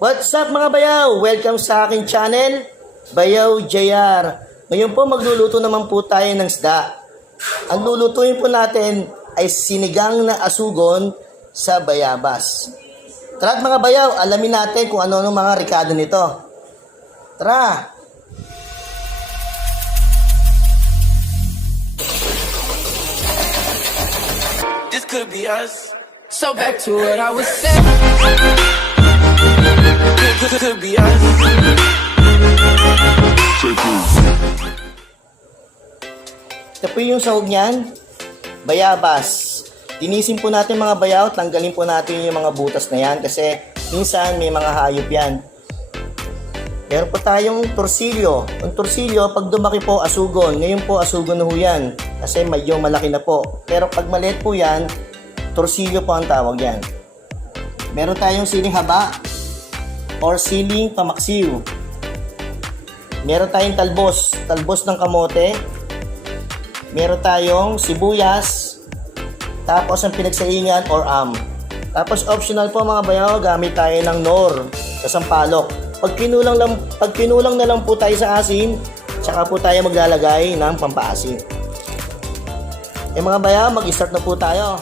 What's up mga bayaw? Welcome sa aking channel, Bayaw JR. Ngayon po magluluto naman po tayo ng isda. Ang lulutuin po natin ay sinigang na asugon sa bayabas. Tara't mga bayaw, alamin natin kung ano-ano mga rekado nito. Tara! This could be us. So back to what I was saying. Could be us. Ito po yung sahog niyan, bayabas. Linisin po natin mga bayaw, tanggalin po natin yung mga butas na yan kasi minsan may mga hayop yan. Meron po tayong torsilyo. Ang torsilyo, pag dumaki po, asugon. Ngayon po, asugon na ho yan kasi medyo malaki na po. Pero pag maliit po yan, torsilyo po ang tawag yan. Meron tayong siling haba or siling pamaksiw. Meron tayong talbos ng kamote. Meron tayong sibuyas. Tapos ang pinagsaingan or Tapos optional po mga bayaw, gamit tayo ng nor sa sampalok. Pag kinulang na lang po tayo sa asin, tsaka po tayo maglalagay ng pampaasin. Mga bayaw, mag-start na po tayo.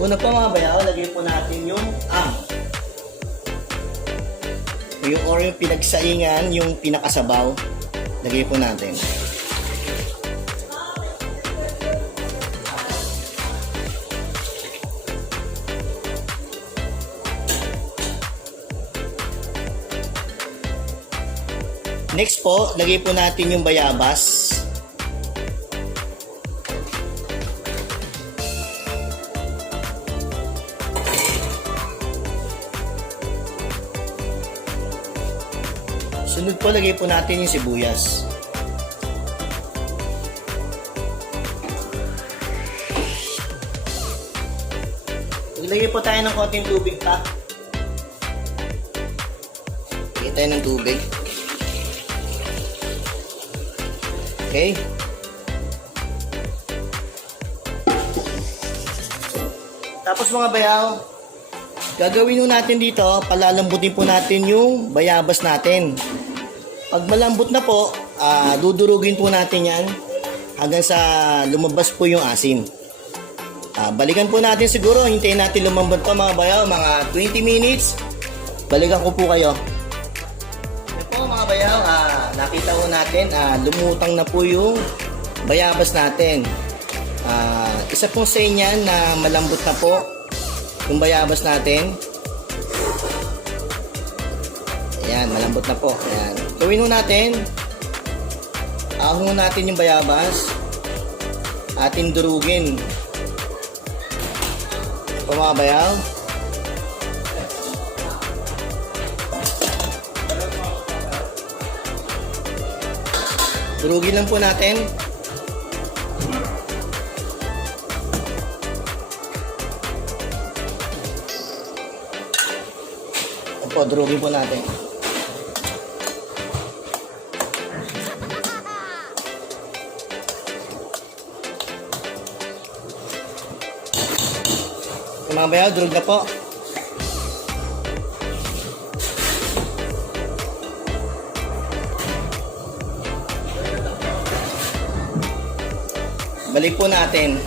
Una po mga bayaw, lagay po natin yung yung pinagsaingan, yung pinakasabaw, lagay po natin. Next po, lagay po natin yung bayabas. Sunod po, lagay po natin yung sibuyas. Maglagay po tayo ng konting tubig pa. Lagay tayo ng tubig. Okay. Tapos mga bayaw, gagawin natin dito, palalambutin po natin yung bayabas natin. Pag malambot na po, dudurugin po natin yan hanggang sa lumabas po yung asin. Balikan po natin siguro, hintayin natin lumambot pa mga bayaw, mga 20 minutes. Balikan ko po kayo. Ito po mga bayaw, nakita po natin, lumutang na po yung bayabas natin. Isa pong senyan na malambot na po yung bayabas natin. Ayan, malambot na po. Ayan. Gawin mo natin, ahon natin yung bayabas, atin durugin. Ito mga bayaw. Durugin lang po natin. Ito po, durugin po natin. Mga bayaw, durog na po. Balik po natin.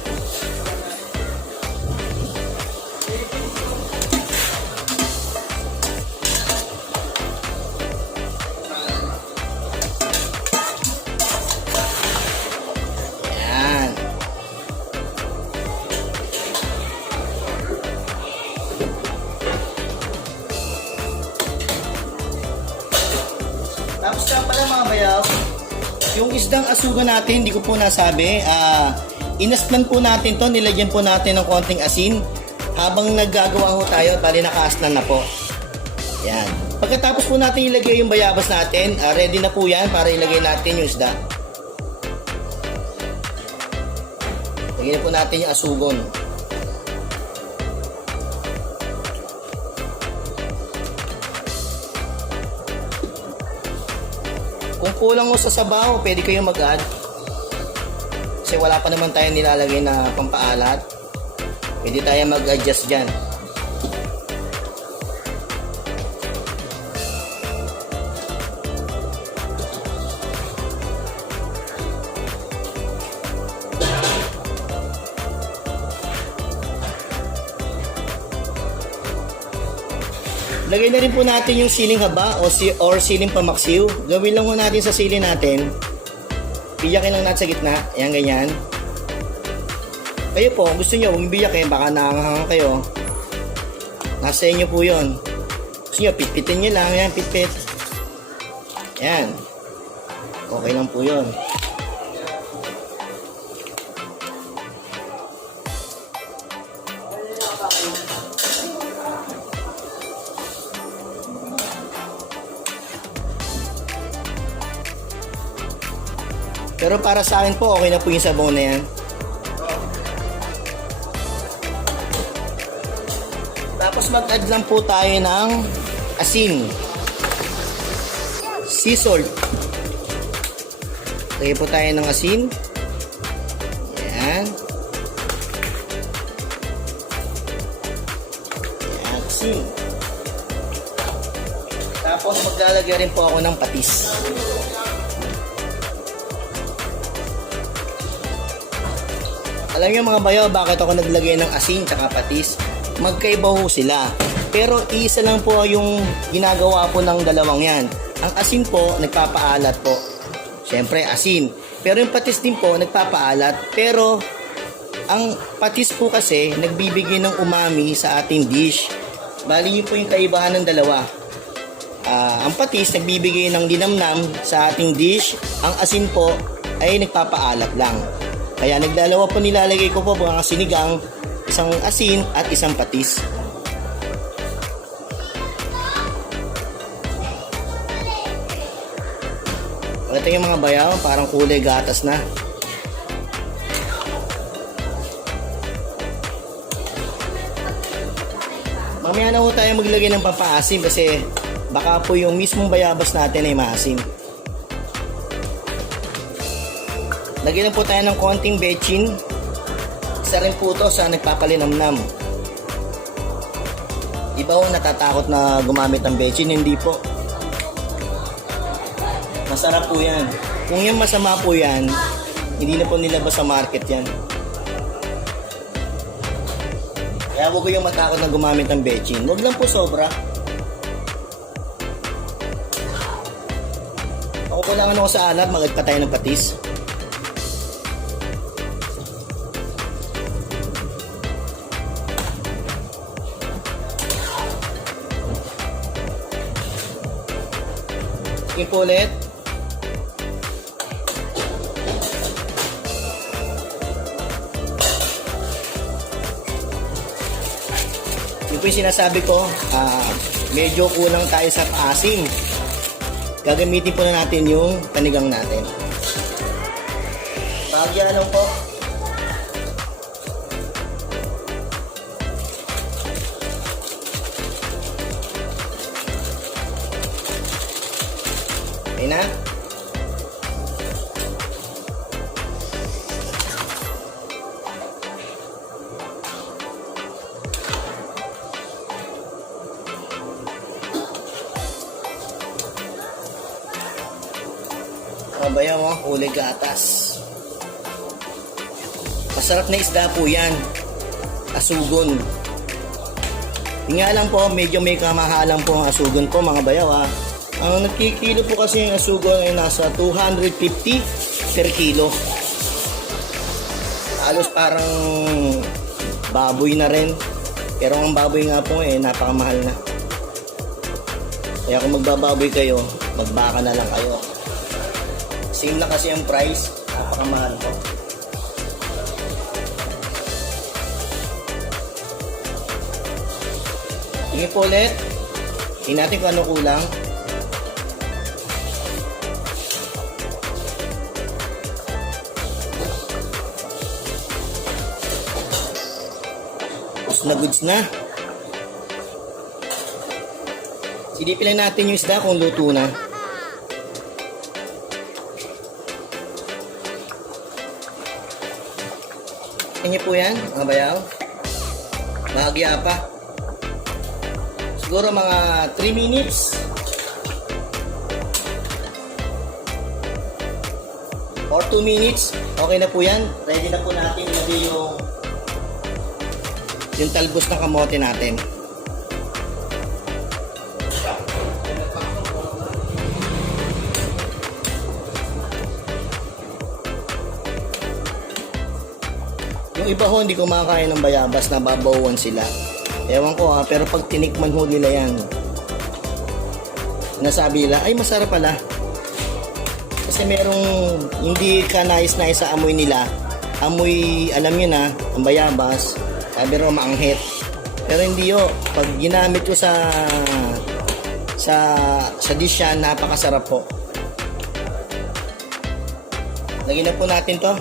Tapos ka pala mga bayaw, yung isdang asugan natin, hindi ko po nasabi, inasplan po natin to, nilagyan po natin ng konting asin. Habang naggagawa ho tayo, bali nakaaslan na po. Yan. Pagkatapos po natin ilagay yung bayabas natin, ready na po yan para ilagay natin yung isda. Lagyan po natin yung asugon. Kung kulang mo sa sabaw, pwede kayong mag-add. Kasi wala pa naman tayo nilalagay na pampaalat. Pwede tayo mag-adjust dyan. Lagay na rin po natin yung siling haba or siling pamaksiw. Gawin lang po natin sa siling natin. Biyakin lang natin sa gitna. Ayan, ganyan. Kayo po, kung gusto nyo, huwag biyakin. Baka nakakahanga kayo. Nasa inyo po yun. Gusto nyo, pitpitin nyo lang. Ayan, pitpit. Ayan. Okay lang po yun. Pero para sa akin po, okay na po yung sabaw na yan. Tapos mag-add lang po tayo ng asin. Sea salt. Lagay po tayo ng asin. Ayan. Ayan, asin. Tapos maglalagay rin po ako ng patis. Alam niyo mga bayaw, bakit ako naglagay ng asin tsaka patis? Magkaiba ho sila. Pero isa lang po yung ginagawa po ng dalawang yan. Ang asin po, nagpapaalat po. Siyempre, asin. Pero yung patis din po, nagpapaalat. Pero, ang patis po kasi, nagbibigay ng umami sa ating dish. Bali yun po yung kaibahan ng dalawa. Ang patis, nagbibigay ng dinamnam sa ating dish. Ang asin po, ay nagpapaalat lang. Kaya nagdalawa po nilalagay ko po mga sinigang, isang asin at isang patis. Ito yung mga bayaw, parang kulay gatas na. Mamaya na po tayo maglagay ng papaasim kasi baka po yung mismong bayabas natin ay maasim. Lagyan na po tayo ng konting bechin. Isa rin po ito sa nagpapalinamnam. Iba ho natatakot na gumamit ng bechin, hindi po. Masarap po yan. Kung yung masama po yan, hindi na po nilabas sa market yan. Kaya huwag ko yung matakot na gumamit ng bechin. Huwag lang po sobra. Ako po lang ako sa alat, mag-add pa tayo ng patis. Sige po ulit. Yun po yung sinasabi ko, medyo kulang tayo sa asim. Gagamitin po na natin yung panigang natin. Bagyan lang po. Okay na? Kabayaw mo, kulay gatas. Masarap na isda po yan. Asugon. Yung nga lang po, medyo may kamahalan po ang asugon po mga bayaw ha. Ang nagkikilo po kasi yung asugon ay nasa 250 per kilo. Halos parang baboy na rin. Pero ang baboy nga po napakamahal na. Kaya kung magbababoy kayo, magbaka na lang kayo. Same na kasi ang price, napakamahal po. Tingin po ulit. Tingnan natin kung ano kulang. Goods na. Silipin lang natin yung isda kung luto na. Check niyo po yan, mga bayaw. Bahagya pa. Siguro mga 3 minutes. Or 2 minutes. Okay na po yan. Ready na po natin ilagay yung talbos ng kamote natin. Yung iba ho, hindi kumakain ng bayabas, nababawan sila. Ewan ko ha, pero pag tinikman ho nila yan, nasabi nila, ay masarap pala. Kasi merong hindi ka nais-nais sa amoy nila. Amoy, alam nyo na, ang bayabas, sabi rin maanghit. Pero hindi ho, pag ginamit ko sa dish yan, napakasarap po. Lagyan na po natin to.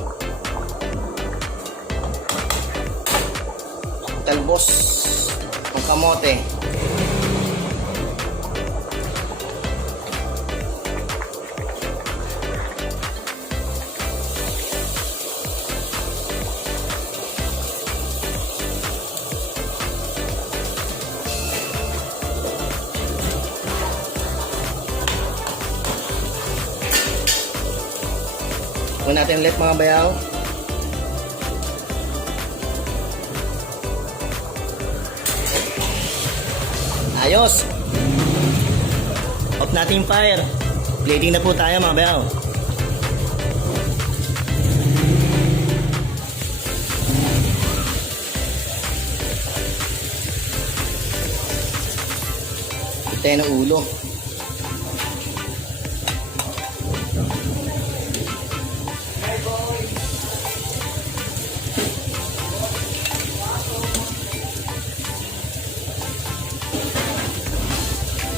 Talbos ng kamote. Huwag natin ulit mga bayaw. Ayos! Off natin yung fire. Plating na po tayo mga bayaw. Tayo ng ulo.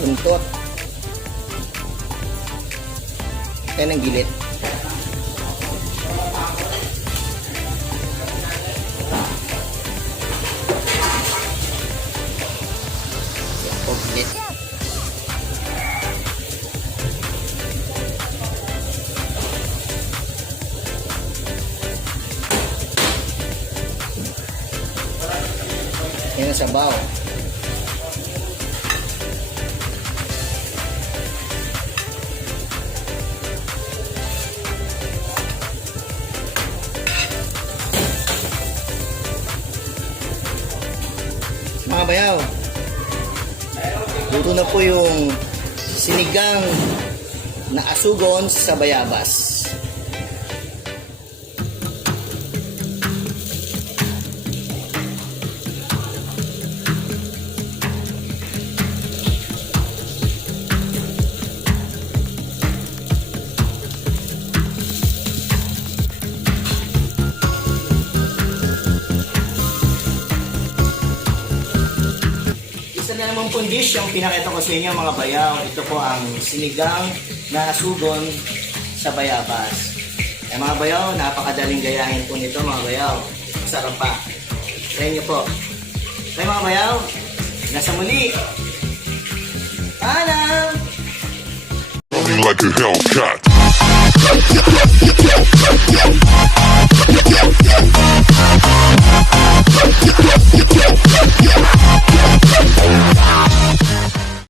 Buntot. Tayo ng gilid. O gilid. Yan ang sabaw. Mga bayaw, luto na po yung sinigang na asugon sa bayabas. Isa na namang pong dish yung pinakita ko sa inyo mga bayaw. Ito po ang sinigang na asugon sa bayabas. Eh mga bayaw, napakadaling gayahin po nito mga bayaw. Masarap pa. Try nyo po. Okay mga bayaw, nasa muli. Paalam! Like a Hellcat.